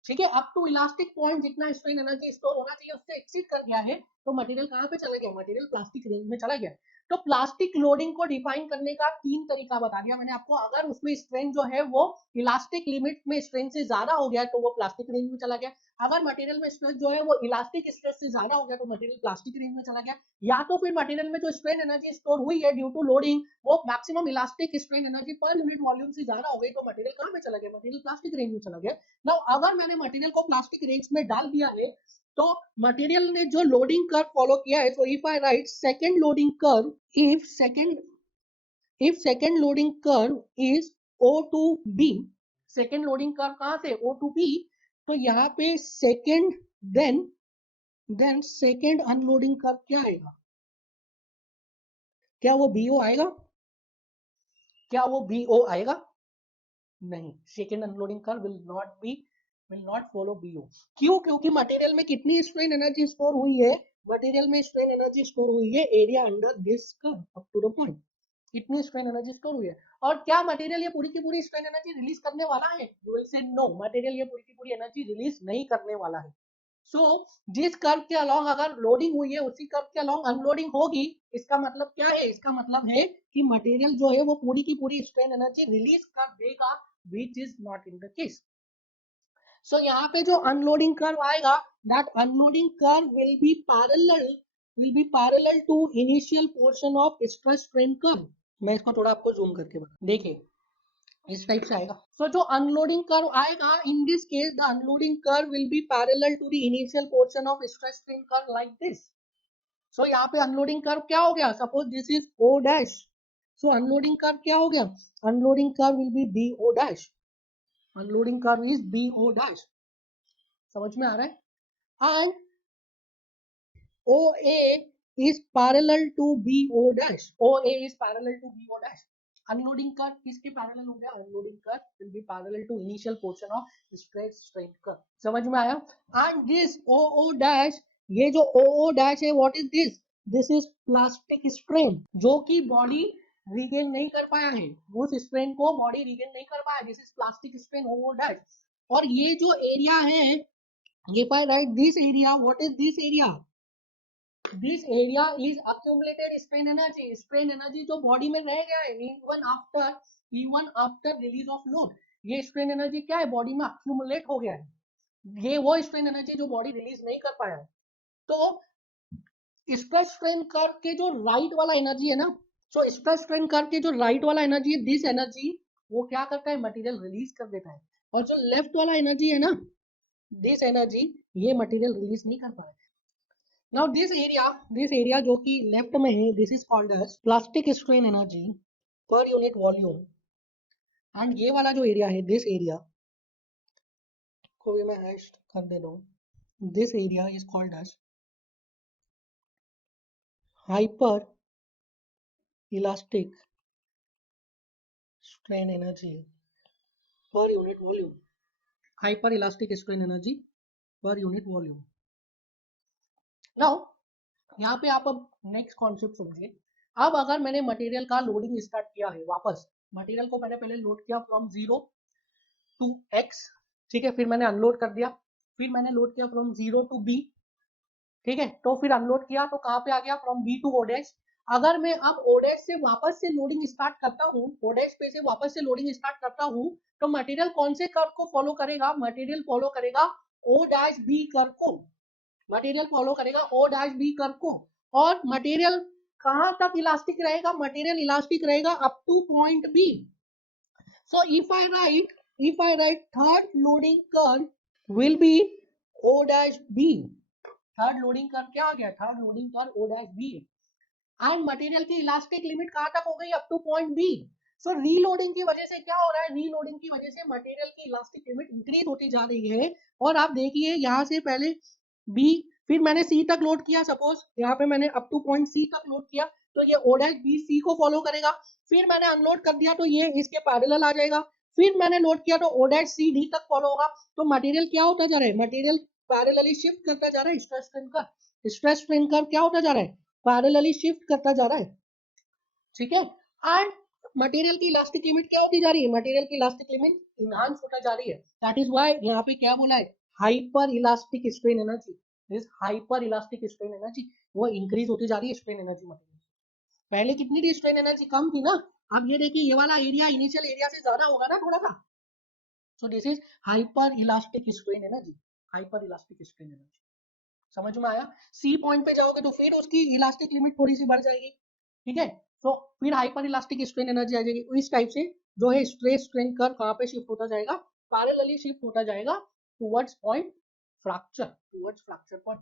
ठीक है, अप टू इलास्टिक पॉइंट जितना स्ट्रेन एनर्जी स्टोर होना चाहिए उससे एक्सीड कर गया है, तो मटेरियल कहां पे चला गया, मटेरियल प्लास्टिक रेंज में चला गया. तो प्लास्टिक लोडिंग को डिफाइन करने का 3 तरीका बता दिया मैंने आपको. अगर उसमें स्ट्रेन जो है वो इलास्टिक लिमिट में स्ट्रेन से ज्यादा हो गया तो वो प्लास्टिक रेंज में चला गया. अगर मटेरियल में स्ट्रेस जो है वो इलास्टिक स्ट्रेस से ज्यादा हो गया तो मटेरियल प्लास्टिक रेंज में चला गया. या तो फिर मटेरियल में जो स्ट्रेन एनर्जी स्टोर हुई है ड्यू टू लोडिंग, वो maximum elastic strain energy per unit volume से ज्यादा हो गई तो मटेरियल कहां पे चला गया, मटेरियल प्लास्टिक रेंज में चला गया. नाउ अगर मैंने मटेरियल को प्लास्टिक रेंज में डाल दिया है तो मटेरियल ने जो लोडिंग कर्व फॉलो किया है, so if I write second loading curve, if second loading curve is O to B, second loading curve कहां से O to B, तो यहाँ पे second then second unloading curve क्या आएगा, क्या वो BO आएगा? क्या वो BO आएगा? नहीं, second unloading curve will not follow BO। क्यों? क्योंकि मटेरियल में कितनी स्ट्रेन एनर्जी स्टोर हुई है? मटेरियल में स्ट्रेन एनर्जी स्टोर हुई है area under this curve up to the point. कितनी स्ट्रेन एनर्जी स्टोर हुई है? और क्या मटेरियल ये पूरी की पूरी स्ट्रेन एनर्जी रिलीज करने वाला है? You will say no, material ये पूरी की पूरी एनर्जी रिलीज नहीं करने वाला है। सो जिस कर्व के अलोंग अगर लोडिंग हुई है उसी कर्व के अलोंग अनलोडिंग होगी। इसका मतलब क्या है? इसका मतलब है कि मटेरियल जो है वो पूरी की पूरी स्ट्रेन एनर्जी रिलीज कर देगा, which is not in the case. So यहाँ पे जो अनलोडिंग कर्व आएगा, that unloading curve will be parallel to initial portion of stress strain curve. मैं इसको थोड़ा आपको जूम करके बता, देखिए इस टाइप से आएगा। So जो अनलोडिंग कर्व आएगा, in this case the unloading curve will be parallel to the initial portion of stress strain curve like this. So यहाँ पे अनलोडिंग कर्व क्या हो गया? Suppose this is O dash. So unloading curve क्या हो गया? Unloading curve will B BO dash. Unloading curve is BO dash. समझ में आ रहा है? And OA is parallel to BO dash. OA is parallel to BO dash. Unloading curve किसके parallel हो गया? Unloading curve will be parallel to initial portion of stress strain curve. समझ में आया? एंड दिस OO डैश, ये जो OO dash है, what is this? This is plastic strain, जो कि बॉडी रिगेन नहीं कर पाया है। उस स्ट्रेन को बॉडी रिगेन नहीं कर पाया। This is plastic strain OO dash. और ये जो एरिया है, if I write this area, what is this area? This area is accumulated strain energy. Strain energy जो बॉडी में रह गया है even after release of load, ये strain energy क्या है? बॉडी में accumulate हो गया है। ये वो strain energy जो बॉडी रिलीज नहीं कर पाया है। तो स्ट्रेस स्ट्रेन कर्व के जो राइट वाला एनर्जी है ना, सो स्ट्रेस स्ट्रेन कर्व के जो राइट वाला एनर्जी है, दिस एनर्जी वो क्या करता है? मटेरियल रिलीज कर देता है। और जो लेफ्ट वाला एनर्जी है ना, दिस एनर्जी, ये मटेरियल रिलीज नहीं कर पा रहा है। Now this area जो कि लेफ्ट में है, this is called as plastic strain energy per unit volume. And ये वाला जो एरिया है, दिस एरिया को भी मैं हैश कर दे रहा हूँ। This area is called as hyper elastic strain energy per unit volume. Hyper elastic strain energy per unit volume. Now यहाँ पे आप अब नेक्स्ट कॉन्सेप्ट समझिए। अब अगर मैंने मटेरियल का लोडिंग स्टार्ट किया है, वापस मटेरियल को मैंने पहले लोड किया फ्रॉम 0 to X, ठीक है, फिर मैंने अनलोड कर दिया, फिर मैंने लोड किया फ्रॉम 0 to B, ठीक है, तो फिर अनलोड किया तो कहाँ पे आ गया? From B to O dash. अगर मैं अब O डैश से वापस से लोडिंग स्टार्ट करता हूँ, O डैश पे से वापस से लोडिंग स्टार्ट करता हूँ, तो मटेरियल कौन से कर्व को फॉलो करेगा? मटेरियल फॉलो करेगा O डैश B कर्व को। मटेरियल फॉलो करेगा O डैश B कर्व को। और मटेरियल कहां तक इलास्टिक रहेगा? मटेरियल इलास्टिक रहेगा up to point B. So if I write third loading curve will be O dash B. Third loading curve क्या आ गया? Third loading curve O dash B. And material की elastic limit कहां तक हो गई? Up to point B. So reloading की वजह से क्या हो रहा है? रीलोडिंग की वजह से मटेरियल की इलास्टिक लिमिट इंक्रीज होती जा रही है। और आप देखिए यहाँ से पहले B, फिर मैंने C तक लोड किया, सपोज यहाँ पे मैंने अप टू पॉइंट C तक लोड किया, तो ये O डैश B C को फॉलो करेगा। फिर मैंने अनलोड कर दिया तो ये इसके पैरेलल आ जाएगा। फिर मैंने लोड किया तो O डैश C D तक फॉलो होगा। तो मटेरियल क्या होता जा रहा है? मटेरियल पैरेलली शिफ्ट करता जा रहा है। स्ट्रेस स्ट्रेन का क्या होता जा रहा है? पैरेलली शिफ्ट करता जा रहा है, ठीक है। एंड मटेरियल की इलास्टिक लिमिट क्या होती जा रही है? मटेरियल की इलास्टिक लिमिट इनहांस होता जा रही है। दैट इज व्हाई यहाँ पे क्या बोला है? Hyper elastic strain energy. This hyper elastic strain energy वो इंक्रीज होती जा रही है स्ट्रेन एनर्जी मटेरियल। पहले कितनी थी स्ट्रेन एनर्जी? कम थी ना। अब ये देखिए ये वाला एरिया इनिशियल एरिया से ज्यादा होगा ना थोड़ा सा। सो this is hyper elastic strain energy. Hyper elastic strain energy समझ में आया? सी पॉइंट पे जाओगे तो फिर उसकी इलास्टिक लिमिट थोड़ी सी बढ़ जाएगी, ठीक है। तो फिर हाइपर इलास्टिक स्ट्रेन एनर्जी आ जाएगी। इस टाइप से जो है स्ट्रेस स्ट्रेन कर्व कहाँ पे शिफ्ट होता जाएगा? पैरेलली शिफ्ट होता जाएगा टुवर्ड्स पॉइंट फ्रैक्चर पॉइंट।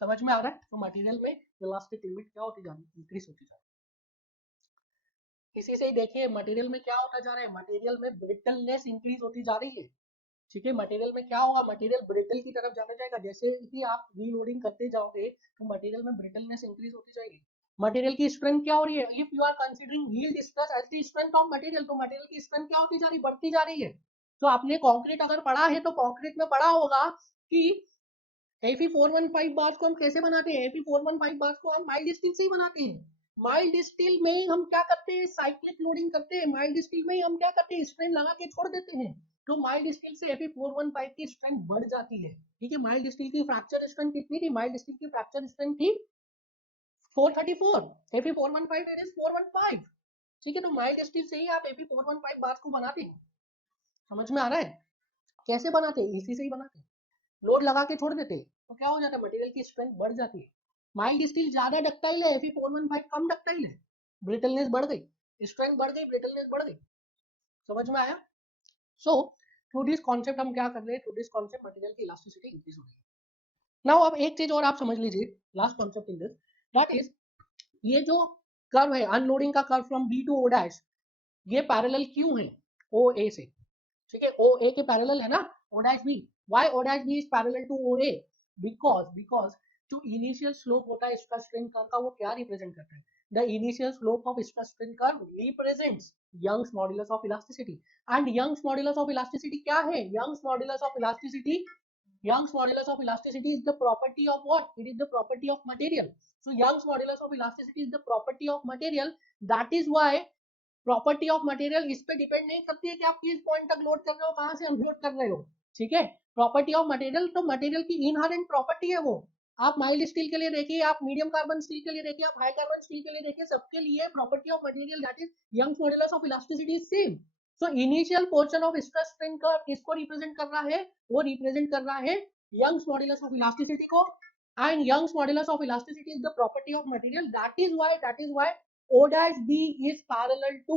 समझ में आ रहा है? तो मटेरियल में इलास्टिक लिमिट क्या होती जा रही है? इंक्रीज होती जा रही है। इसी से ही देखिए मटेरियल में क्या होता जा रहा है? मटेरियल में ब्रिटलनेस इंक्रीज होती जा रही है, ठीक है। मटेरियल में क्या होगा? मटेरियल ब्रिटल की तरफ जाता जाएगा। जैसे ही आप रीलोडिंग करते जाओगे तो मटेरियल में ब्रिटलनेस इंक्रीज होती जाएगी। मटेरियल की स्ट्रेंथ क्या हो रही है, if you are considering yield stress as the strength of material, तो मटेरियल की स्ट्रेंथ क्या होती जा रही, बढ़ती जा रही है। तो आपने कंक्रीट अगर पढ़ा है तो कंक्रीट में पढ़ा होगा कि Fe415 बार्स को हम कैसे बनाते हैं, Fe415 बार्स को हम माइल्ड स्टील से ही बनाते हैं। माइल्ड स्टील में ही हम क्या करते हैं, साइक्लिक लोडिंग करते हैं, माइल्ड स्टील में ही हम क्या करते हैं, स्ट्रेन लगा के छोड़ देते हैं। तो माइल्ड स्टील से Fe415 की स्ट्रेंथ बढ़ जाती है। ठीक है, माइल्ड स्टील की फ्रैक्चर स्ट्रेंथ कितनी थी, माइल्ड स्टील की फ्रैक्चर स्ट्रेंथ थी 434, Fe415 इट इज 415। ठीक है, तो माइल्ड स्टील से ही आप Fe415 बार्स को बनाते हैं। समझ में आ रहा है, कैसे बनाते हैं, इसी से ही बनाते हैं, लोड लगा के छोड़ देते हैं, तो क्या हो जाता है, मटेरियल की स्ट्रेंथ बढ़ जाती है। माइल्ड स्टील ज्यादा डक्टाइल है, Fe415 कम डक्टाइल है, ब्रिटलनेस बढ़ गई, स्ट्रेंथ बढ़ गई, ब्रिटलनेस बढ़ गई। समझ में आया। सो थ्रू दिस कॉन्सेप्ट हम क्या कर रहे हैं, थ्रू दिस कॉन्सेप्ट मटेरियल की इलास्टिसिटी इंक्रीज हो रही है। नाउ अब एक चीज और आप समझ लीजिए, last concept in this, that is ये जो कर्व है अनलोडिंग का curve from B to O dash, ये पैरेलल क्यों है ओ ए से। ठीक है, ओ ए के पैरेलल है ना O dash B, why O dash B is parallel to O A, because जो इनिशियल स्लोप होता है स्ट्रेस स्ट्रेन कर्व का, वो क्या रिप्रेजेंट करता है, the initial slope of stress strain curve represents Young's modulus of elasticity. And Young's modulus of elasticity क्या है, Young's modulus of elasticity, Young's modulus of elasticity is the property of what? It is the property of material. So Young's modulus of elasticity is the property of material. That is why property of material इस पे depend नहीं करती है कि आप किस point तक load कर रहे हो, कहां से अनलोड कर रहे हो। ठीक है, प्रॉपर्टी ऑफ मटेरियल तो मटेरियल की इनहेरेंट प्रॉपर्टी है वो। आप माइल्ड स्टील के लिए देखिए, आप मीडियम कार्बन स्टील के लिए देखिए, आप हाई कार्बन स्टील के लिए देखिए, सबके लिए property of material that is Young's modulus of elasticity is same. So initial portion of stress strain curve किसको रिप्रेजेंट कर रहा है, वो रिप्रेजेंट कर रहा है यंग्स मॉड्यूलस ऑफ इलास्टिसिटी को। And Young's modulus of elasticity is the property of material, that is why O dash B is parallel to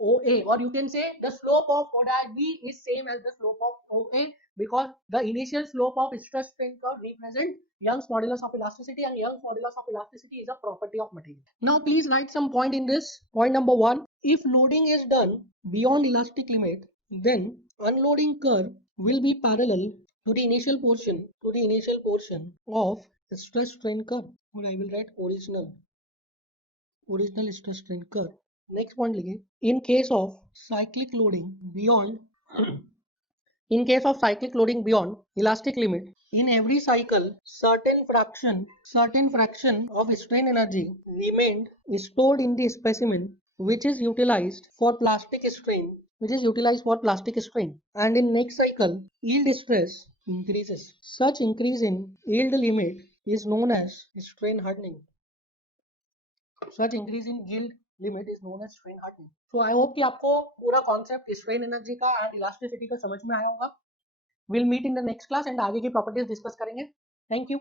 OA, or you can say the slope of O dash B is same as the slope of OA, because the initial slope of stress strain curve represent Young's modulus of elasticity, and Young's modulus of elasticity is a property of material. Now please write some point in this. Point number 1, if loading is done beyond elastic limit, then unloading curve will be parallel to the initial portion of stress strain curve, or I will write original stress strain curve. Next point लिखिए, in case of cyclic loading beyond in case of cyclic loading beyond elastic limit, in every cycle certain fraction of strain energy remained stored in the specimen, which is utilized for plastic strain, and in next cycle yield stress increases. Such increase in yield limit is known as strain hardening. Such increase in yield limit is known as strain hardening. So I hope कि आपको पूरा concept strain energy का and elasticity का समझ में आया होगा। We'll meet in the next class and आगे की प्रॉपर्टीज डिस्कस करेंगे। Thank you.